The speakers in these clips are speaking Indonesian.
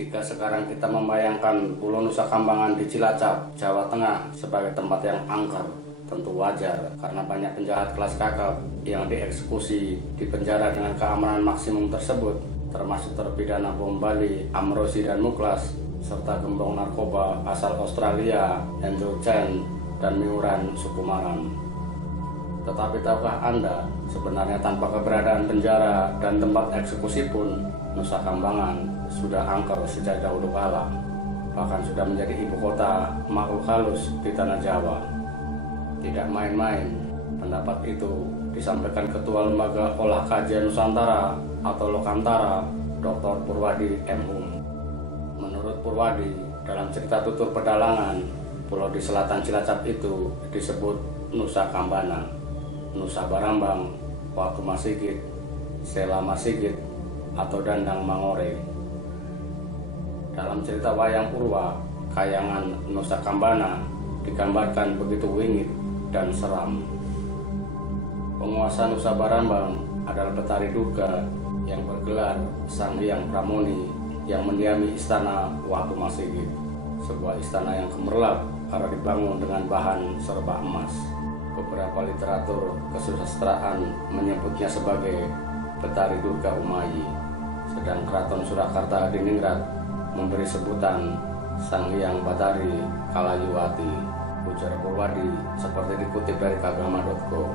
Jika sekarang kita membayangkan Pulau Nusa Kambangan di Cilacap, Jawa Tengah sebagai tempat yang angker, tentu wajar karena banyak penjahat kelas kakap yang dieksekusi di penjara dengan keamanan maksimum tersebut, termasuk terpidana bom Bali, Amrozi dan Muklas, serta gembong narkoba asal Australia, Andrew Chen, dan Miuran Sukumaran. Tetapi tahukah Anda, sebenarnya tanpa keberadaan penjara dan tempat eksekusi pun, Nusa Kambangan sudah angker sejak dahulu kala, bahkan sudah menjadi ibu kota makhluk halus di tanah Jawa. Tidak main-main, pendapat itu disampaikan Ketua Lembaga Olah Kajian Nusantara atau Lokantara, Dr. Purwadi M.Hu. Menurut Purwadi, dalam cerita tutur pedalangan, pulau di selatan Cilacap itu disebut Nusa Kambana, Nusa Barambang, Watu Masigit, Sela Masigit, atau Dandang Mangore. Dalam cerita Wayang Purwa, kayangan Nusa Kambana digambarkan begitu wingit dan seram. Penguasa Nusa Barambang adalah Betari Durga yang bergelar Sang Hyang Pramoni yang mendiami istana Watu Masigit, sebuah istana yang gemerlap karena dibangun dengan bahan serba emas. Beberapa literatur kesusastraan menyebutnya sebagai Betari Durga Umayi, sedang Keraton Surakarta Adiningrat memberi sebutan Sang Hyang Batari Kalayuwati. Ujar Purwadi seperti dikutip dari kagama.co.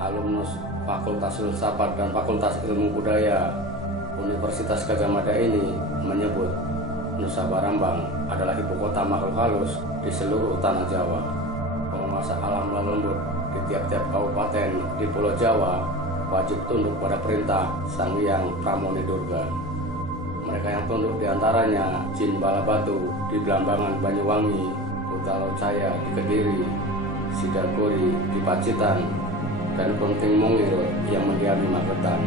Alumnus Fakultas Filsafat dan Fakultas Ilmu Budaya Universitas Gadjah Mada ini menyebut Nusa Barambang adalah ibu kota makhluk halus di seluruh tanah Jawa. Penguasa alam lembut di tiap-tiap kabupaten di Pulau Jawa wajib tunduk pada perintah Sang Hyang Pramoni Durga. Mereka yang tunduk diantaranya Jin Balabatu di Blambangan Banyuwangi, Utalo Caya di Kediri, Sidaguri di Pacitan, dan Kunting Mungil yang mendiami Magetan.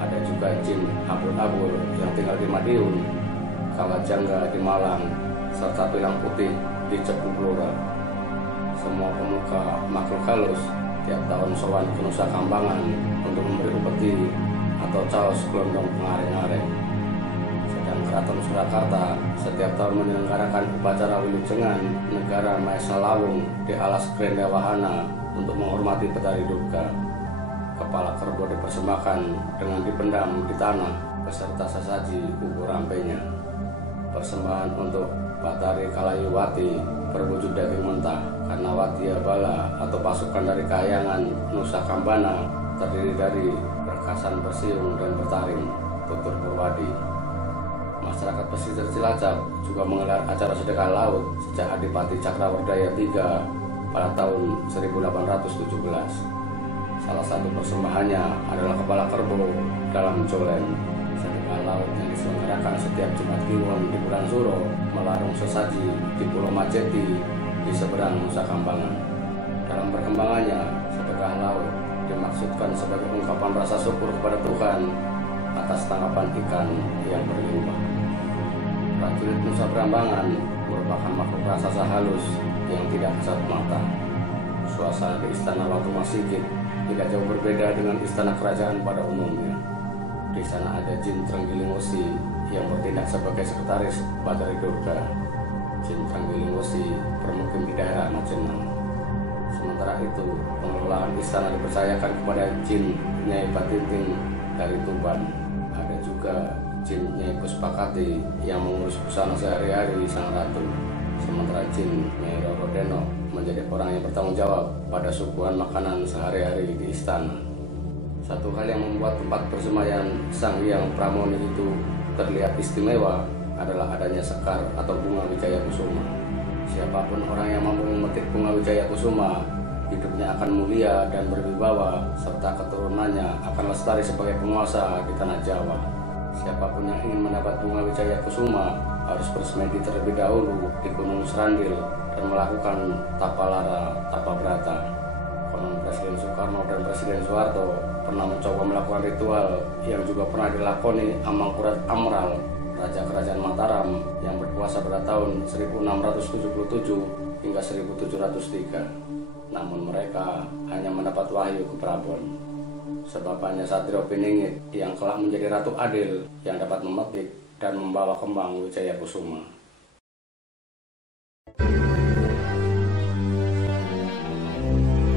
Ada juga Jin Abul-Abul yang tinggal di Madiun, Kalajangga di Malang, serta Pilang Putih di Cepu Blora. Semua pemuka makhluk halus tiap tahun sowan ke Nusa Kambangan untuk memberi upeti atau caos gelondong pengareng-areng. Sedang Keraton Surakarta setiap tahun menyelenggarakan upacara Wilujengan Negara Maesa Lawung di alas Grenda Wahana untuk menghormati Betari Durga. Kepala kerbau dipersembahkan dengan dipendam di tanah beserta sesaji bubur rampenya. Persembahan untuk Batari Kalayuwati berwujud daging mentah karena Watia Bala atau pasukan dari kayangan Nusa Kambana terdiri dari berkasan bersiung dan bertaring, tutur Purwadi. Masyarakat pesisir Cilacap juga menggelar acara sedekah laut sejak Adipati Cakrawardaya III pada tahun 1817. Salah satu persembahannya adalah kepala kerbau dalam colen. Sedekah laut yang diselenggarakan setiap Jumat Kliwon di bulan Suro melarung sesaji di Pulau Majeti di seberang Nusa Kambangan. Dalam perkembangannya, sedekah laut dimaksudkan sebagai ungkapan rasa syukur kepada Tuhan atas tangkapan ikan yang berlimpah. Prajurit Nusa Berambangan merupakan makhluk raksasa halus yang tidak kasat mata. Suasana di Istana Watu Masigit tidak jauh berbeda dengan istana kerajaan pada umumnya. Di sana ada Jin Trenggiling Wesi yang bertindak sebagai sekretaris Batari Durga. Jin Trenggiling Wesi bermukim di daerah Majenang. Sementara itu, pengelolaan istana dipercayakan kepada Jin Nyai Batiting dari Tuban. Ada juga Jin Nyai Puspakati yang mengurus busana sehari-hari sang ratu. Sementara Jin Nyai Rorodeno menjadi orang yang bertanggung jawab pada suguhan makanan sehari-hari di istana. Satu hal yang membuat tempat persembayan Sang Hyang Pramoni itu terlihat istimewa adalah adanya sekar atau bunga wijaya kusuma. Siapapun orang yang mampu memetik bunga wijaya kusuma, hidupnya akan mulia dan berwibawa, serta keturunannya akan lestari sebagai penguasa di tanah Jawa. Siapapun yang ingin mendapat bunga wijaya kusuma harus bersemedi terlebih dahulu di Gunung Serandil dan melakukan tapalara tapabrata. Konon Presiden Soekarno dan Presiden Soeharto pernah mencoba melakukan ritual yang juga pernah dilakoni Amangkurat Amral, Raja Kerajaan Mataram yang berkuasa pada tahun 1677 hingga 1703. Namun mereka hanya mendapat wahyu ke Prabon. sebab hanya Satrio Piningit yang kelak menjadi Ratu Adil yang dapat memetik dan membawa kembang Wijaya Kusuma.